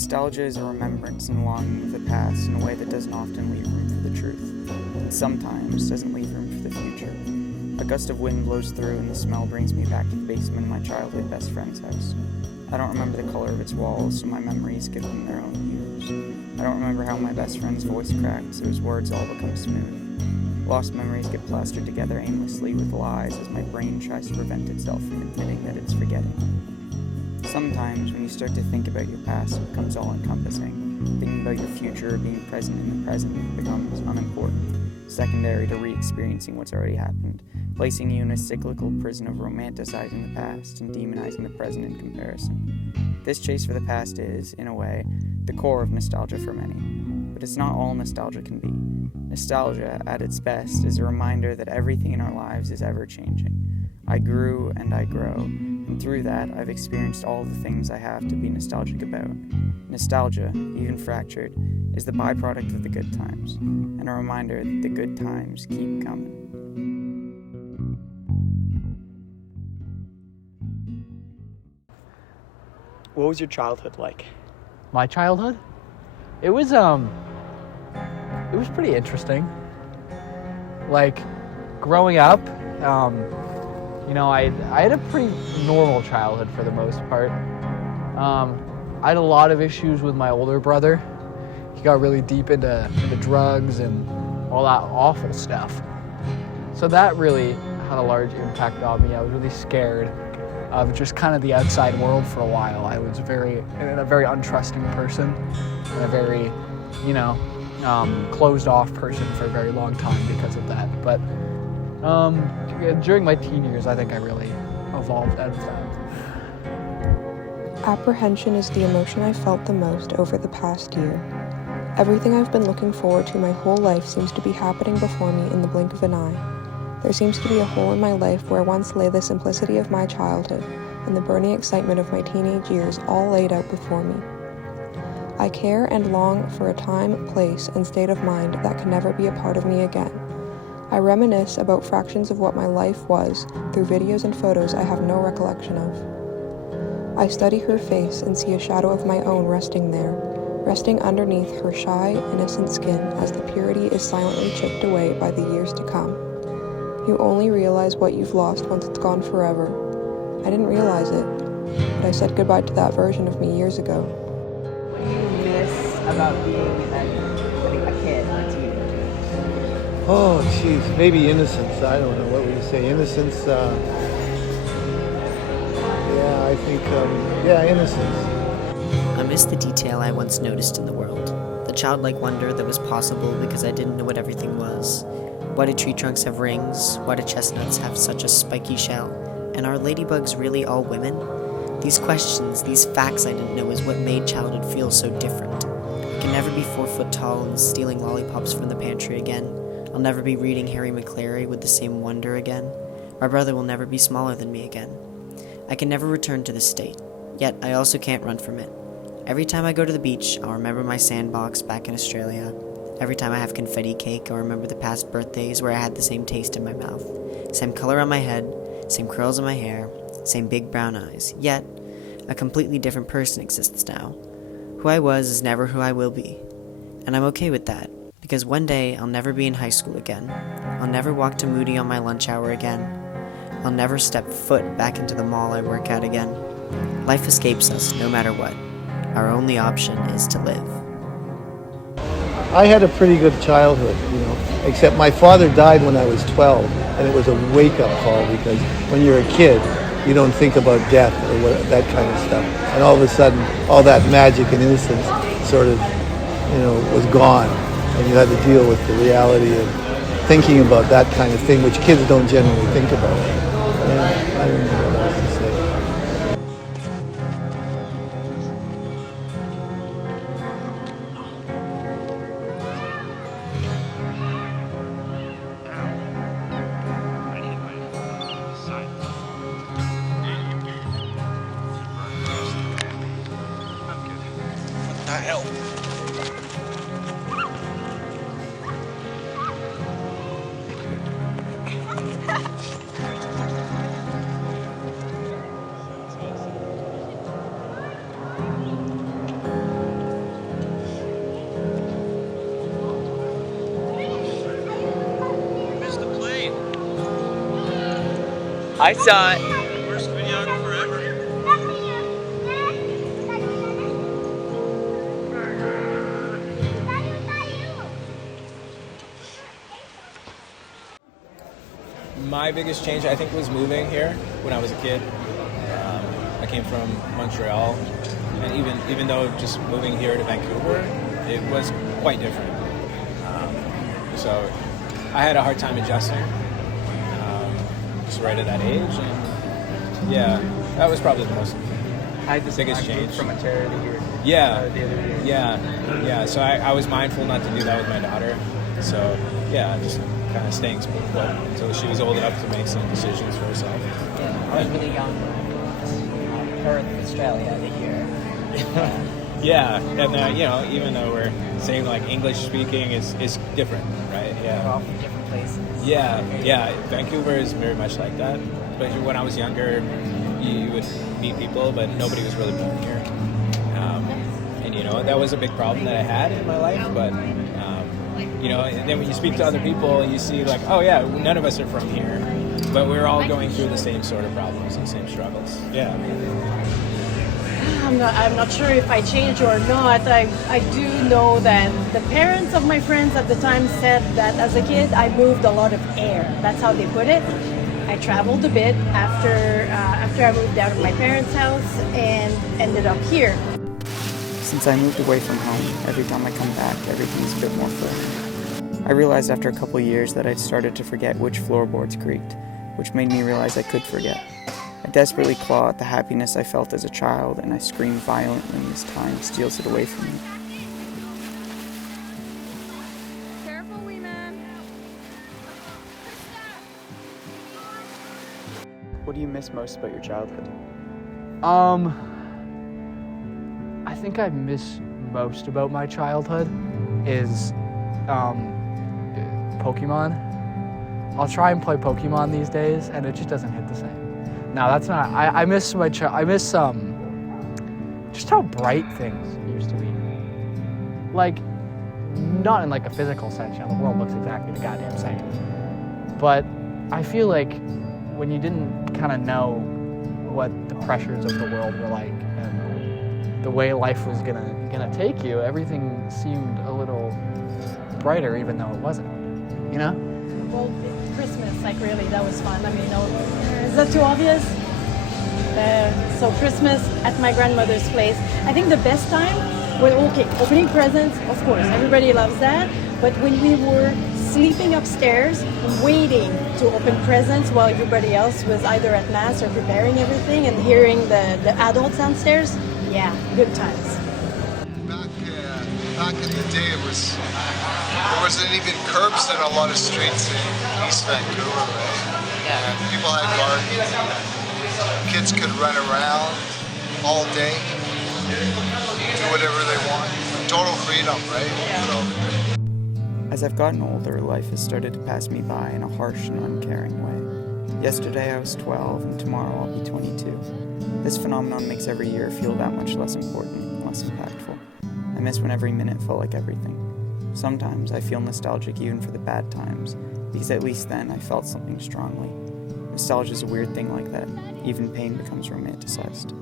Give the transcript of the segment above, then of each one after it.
Nostalgia is a remembrance and longing of the past in a way that doesn't often leave room for the truth, and sometimes doesn't leave room for the future. A gust of wind blows through and the smell brings me back to the basement of my childhood best friend's house. I don't remember the color of its walls, so my memories give them their own hues. I don't remember how my best friend's voice cracked, so his words all become smooth. Lost memories get plastered together aimlessly with lies as my brain tries to prevent itself from admitting that it's forgetting. Sometimes, when you start to think about your past, it becomes all-encompassing. Thinking about your future or being present in the present becomes unimportant, secondary to re-experiencing what's already happened, placing you in a cyclical prison of romanticizing the past and demonizing the present in comparison. This chase for the past is, in a way, the core of nostalgia for many. But it's not all nostalgia can be. Nostalgia, at its best, is a reminder that everything in our lives is ever-changing. I grew and I grow, and through that, I've experienced all the things I have to be nostalgic about. Nostalgia, even fractured, is the byproduct of the good times, and a reminder that the good times keep coming. What was your childhood like? My childhood? It was pretty interesting. Like, growing up, I had a pretty normal childhood for the most part. I had a lot of issues with my older brother. He got really deep into drugs and all that awful stuff. So that really had a large impact on me. I was really scared of just kind of the outside world for a while. I was a very untrusting person and a very, closed off person for a very long time because of that. But during my teen years, I think I really evolved out of that. Apprehension is the emotion I felt the most over the past year. Everything I've been looking forward to my whole life seems to be happening before me in the blink of an eye. There seems to be a hole in my life where once lay the simplicity of my childhood and the burning excitement of my teenage years all laid out before me. I care and long for a time, place, and state of mind that can never be a part of me again. I reminisce about fractions of what my life was through videos and photos I have no recollection of. I study her face and see a shadow of my own resting there, resting underneath her shy, innocent skin as the purity is silently chipped away by the years to come. You only realize what you've lost once it's gone forever. I didn't realize it, but I said goodbye to that version of me years ago. What do you miss about being a kid, a teenager? Oh, jeez, maybe innocence. I don't know. What would you say? Innocence? I think, innocence. I miss the detail I once noticed in the world. The childlike wonder that was possible because I didn't know what everything was. Why do tree trunks have rings? Why do chestnuts have such a spiky shell? And are ladybugs really all women? These questions, these facts I didn't know is what made childhood feel so different. I can never be 4 foot tall and stealing lollipops from the pantry again. I'll never be reading Harry McClary with the same wonder again. My brother will never be smaller than me again. I can never return to this state, yet I also can't run from it. Every time I go to the beach, I'll remember my sandbox back in Australia. Every time I have confetti cake, I'll remember the past birthdays where I had the same taste in my mouth. Same color on my head, same curls in my hair, same big brown eyes. Yet, a completely different person exists now. Who I was is never who I will be. And I'm okay with that, because one day I'll never be in high school again. I'll never walk to Moody on my lunch hour again. I'll never step foot back into the mall I work at again. Life escapes us no matter what. Our only option is to live. I had a pretty good childhood, except my father died when I was 12, and it was a wake-up call because when you're a kid, you don't think about death or that kind of stuff. And all of a sudden, all that magic and innocence sort of, was gone. And you had to deal with the reality of thinking about that kind of thing, which kids don't generally think about. I don't know what else to say. What the hell? I saw it. Worst videographer ever. My biggest change, I think, was moving here when I was a kid. I came from Montreal, and even though just moving here to Vancouver, it was quite different. So I had a hard time adjusting, just right at that age, and yeah, that was probably the biggest change. From Ontario to here. Yeah, The other day. yeah. So I was mindful not to do that with my daughter. So yeah, just kind of staying put until she was old enough to make some decisions for herself. Yeah, I was really young when Perth, Australia, the year. Yeah, and even though we're saying like English speaking is different, right? We're Yeah, all from different places. yeah. Vancouver is very much like that. But when I was younger, you would meet people, but nobody was really born here. And that was a big problem that I had in my life. But and then when you speak to other people, you see like, oh yeah, none of us are from here, but we're all going through the same sort of problems and same struggles. Yeah. I'm not sure if I changed or not. I do know that the parents of my friends at the time said that as a kid I moved a lot of air. That's how they put it. I traveled a bit after I moved out of my parents' house and ended up here. Since I moved away from home, every time I come back, everything's a bit more firm. I realized after a couple years that I'd started to forget which floorboards creaked, which made me realize I could forget. I desperately claw at the happiness I felt as a child, and I scream violently as time steals it away from me. Careful, wee man. What do you miss most about your childhood? I think I miss most about my childhood is Pokemon. I'll try and play Pokemon these days, and it just doesn't hit the same. No, that's not. I miss my I miss just how bright things used to be. Like, not in like a physical sense. The world looks exactly the goddamn same. But I feel like when you didn't kind of know what the pressures of the world were like and the way life was gonna take you, everything seemed a little brighter, even though it wasn't. Well, Christmas, really, that was fun. Is that too obvious? So Christmas at my grandmother's place. I think the best time when, opening presents, of course, everybody loves that. But when we were sleeping upstairs, waiting to open presents while everybody else was either at mass or preparing everything and hearing the adults downstairs, yeah, good times. Back in the day, there wasn't even curbs in a lot of streets in East Vancouver, right? Yeah. And people had gardens. Kids could run around all day, do whatever they want. Total freedom, right? Yeah. So, As I've gotten older, life has started to pass me by in a harsh and uncaring way. Yesterday I was 12, and tomorrow I'll be 22. This phenomenon makes every year feel that much less important and less impactful. I miss when every minute felt like everything. Sometimes I feel nostalgic even for the bad times, because at least then I felt something strongly. Nostalgia is a weird thing like that. Even pain becomes romanticized.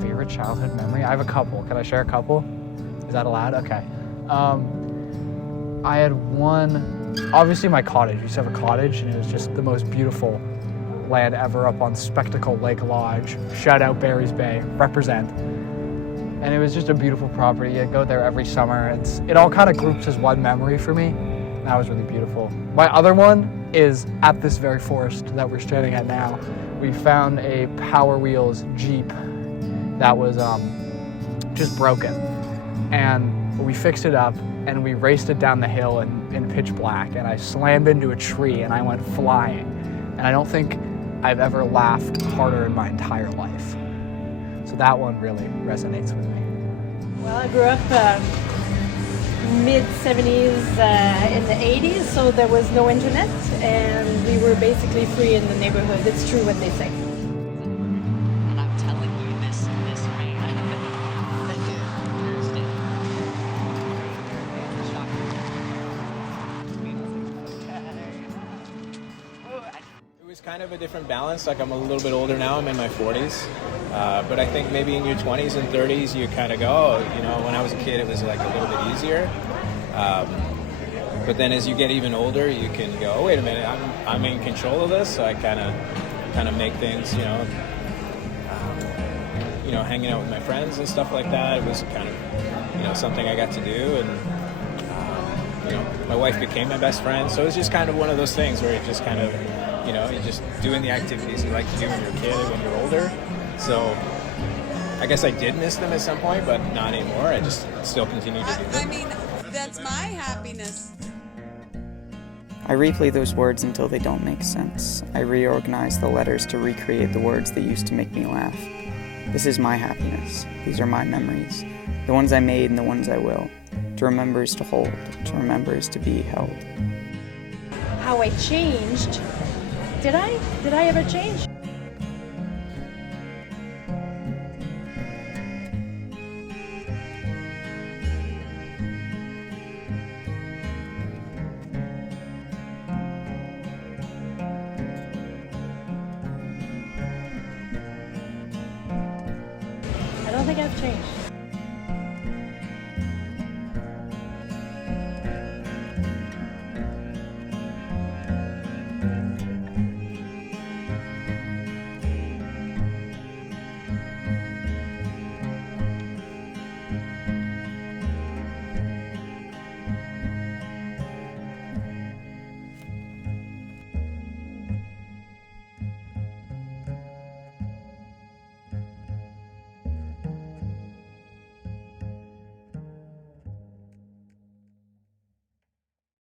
Favorite childhood memory? I have a couple. Can I share a couple? Is that allowed? Okay. I had one, obviously my cottage. We used to have a cottage, and it was just the most beautiful land ever up on Spectacle Lake Lodge. Shout out Barry's Bay, represent. And it was just a beautiful property. I'd go there every summer. It all kind of groups as one memory for me. And that was really beautiful. My other one is at this very forest that we're standing at now. We found a Power Wheels Jeep that was just broken. And we fixed it up and we raced it down the hill in pitch black, and I slammed into a tree and I went flying. And I don't think I've ever laughed harder in my entire life. So that one really resonates with me. Well, I grew up mid-70s in the 80s, so there was no internet, and we were basically free in the neighborhood. It's true what they say. And I'm telling you this rain. kind of a different balance. Like I'm a little bit older now. I'm in my 40s. But I think maybe in your 20s and 30s, you kind of go, oh, you know, when I was a kid, it was like a little bit easier. But then as you get even older, you can go, oh, wait a minute, I'm in control of this. So I kind of make things, you know, hanging out with my friends and stuff like that. It was kind of, you know, something I got to do. And, you know, my wife became my best friend. So it was just kind of one of those things where you just kind of, you know, you're just doing the activities you like to do when you're a kid, when you're older. So I guess I did miss them at some point, but not anymore. I just still continue to do them. I mean, that's my happiness. I replay those words until they don't make sense. I reorganize the letters to recreate the words that used to make me laugh. This is my happiness. These are my memories. The ones I made and the ones I will. To remember is to hold. To remember is to be held. How I changed. Did I ever change? I don't think I've changed.